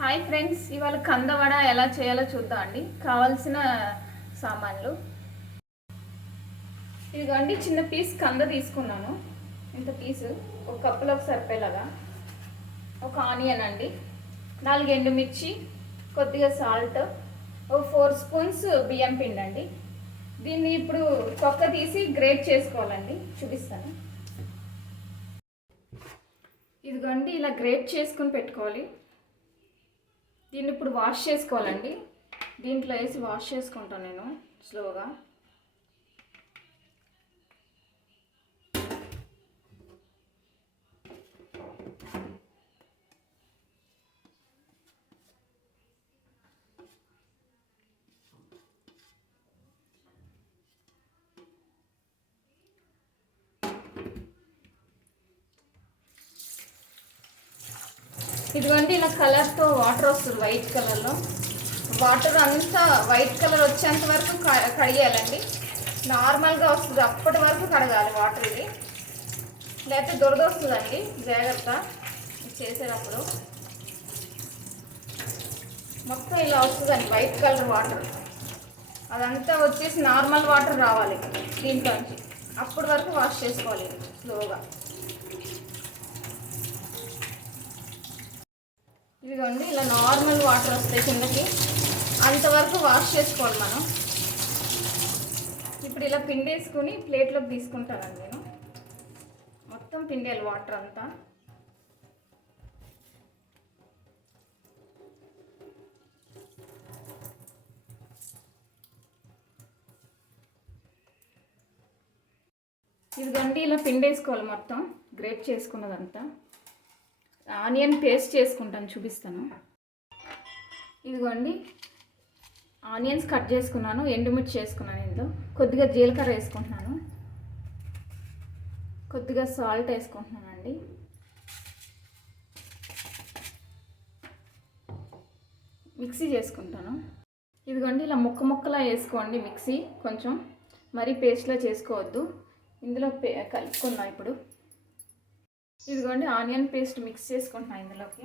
Hi friends, ఇవాళ కందవడ ఎలా చేయాలో చూద్దాం అండి. కావాల్సిన సామాన్లు ఇదిగోండి. చిన్న పీస్ కంద తీసుకున్నాను. ఇంత పీసు ఒక కప్పులోకి సరిపోయేలాగా. ఒక ఆనియన్ అండి, 4 ఎండుమిర్చి, కొద్దిగా సాల్ట్, ఒక 4 స్పూన్స్ బియ్యం పిండి అండి. దీన్ని ఇప్పుడు తొక్క తీసి గ్రేట్ చేసుకోవాలండి. చూపిస్తాను. ఇదిగోండి, ఇలా గ్రేట్ చేసుకుని పెట్టుకోవాలి. దీన్ని ఇప్పుడు వాష్ చేసుకోవాలండి. దీంట్లో వేసి వాష్ చేసుకుంటాను నేను స్లోగా. ఇదిగోండి, ఇలా కలర్తో వాటర్ వస్తుంది. వైట్ కలర్లో వాటర్ అంతా వైట్ కలర్ వచ్చేంత వరకు కడిగేయాలండి. నార్మల్గా వస్తుంది అప్పటి వరకు కడగాలి వాటర్. ఇది లేకపోతే దురద వస్తుందండి, జాగ్రత్త చేసేటప్పుడు. మొత్తం ఇలా వస్తుందండి వైట్ కలర్ వాటర్. అదంతా వచ్చేసి నార్మల్ వాటర్ రావాలి దీంట్లోంచి. అప్పటి వరకు వాష్ చేసుకోవాలి స్లోగా. ఇదిగోండి, ఇలా నార్మల్ వాటర్ వస్తాయి కిందకి, అంతవరకు వాష్ చేసుకోవాలి మనం. ఇప్పుడు ఇలా పిండేసుకుని ప్లేట్లోకి తీసుకుంటానండి నేను. మొత్తం పిండేయాలి వాటర్ అంతా. ఇదిగోండి, ఇలా పిండేసుకోవాలి మొత్తం గ్రేట్ చేసుకున్నదంతా. ఆనియన్ పేస్ట్ చేసుకుంటాను, చూపిస్తాను. ఇదిగోండి, ఆనియన్స్ కట్ చేసుకున్నాను, ఎండుమిర్చి చేసుకున్నాను. ఇందులో కొద్దిగా జీలకర్ర వేసుకుంటున్నాను, కొద్దిగా సాల్ట్ వేసుకుంటున్నానండి. మిక్సీ చేసుకుంటాను. ఇదిగోండి, ఇలా ముక్కలా వేసుకోండి మిక్సీ. కొంచెం మరీ పేస్ట్లా చేసుకోవద్దు. ఇందులో కలుపుకుందాం ఇప్పుడు. ఇదిగోండి, ఆనియన్ పేస్ట్ మిక్స్ చేసుకుంటున్నాను ఇందులోకి.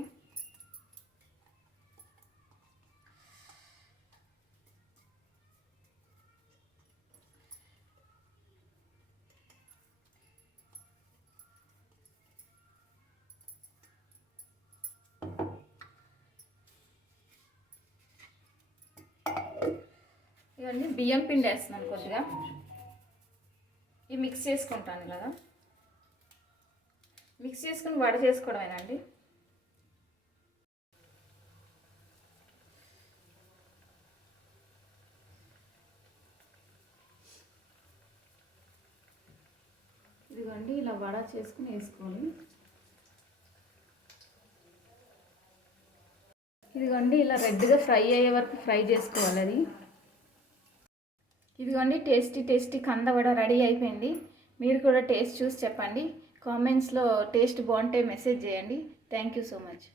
ఇవన్నీ బియ్యం పిండి వేస్తున్నాను కొద్దిగా. ఇవి మిక్స్ చేసుకుంటాను ఇలాగా. మిక్స్ చేసుకుని వడ చేసుకోవడమేనండి. ఇదిగోండి, ఇలా వడ చేసుకుని వేసుకోవాలి. ఇదిగోండి, ఇలా రెడ్గా ఫ్రై అయ్యే వరకు ఫ్రై చేసుకోవాలి అది. ఇదిగోండి, టేస్టీ కందవడ రెడీ అయిపోయింది. మీరు కూడా టేస్ట్ చూసి చెప్పండి. కామెంట్స్లో టేస్ట్ బాగుంటే మెసేజ్ చేయండి. Thank you so much.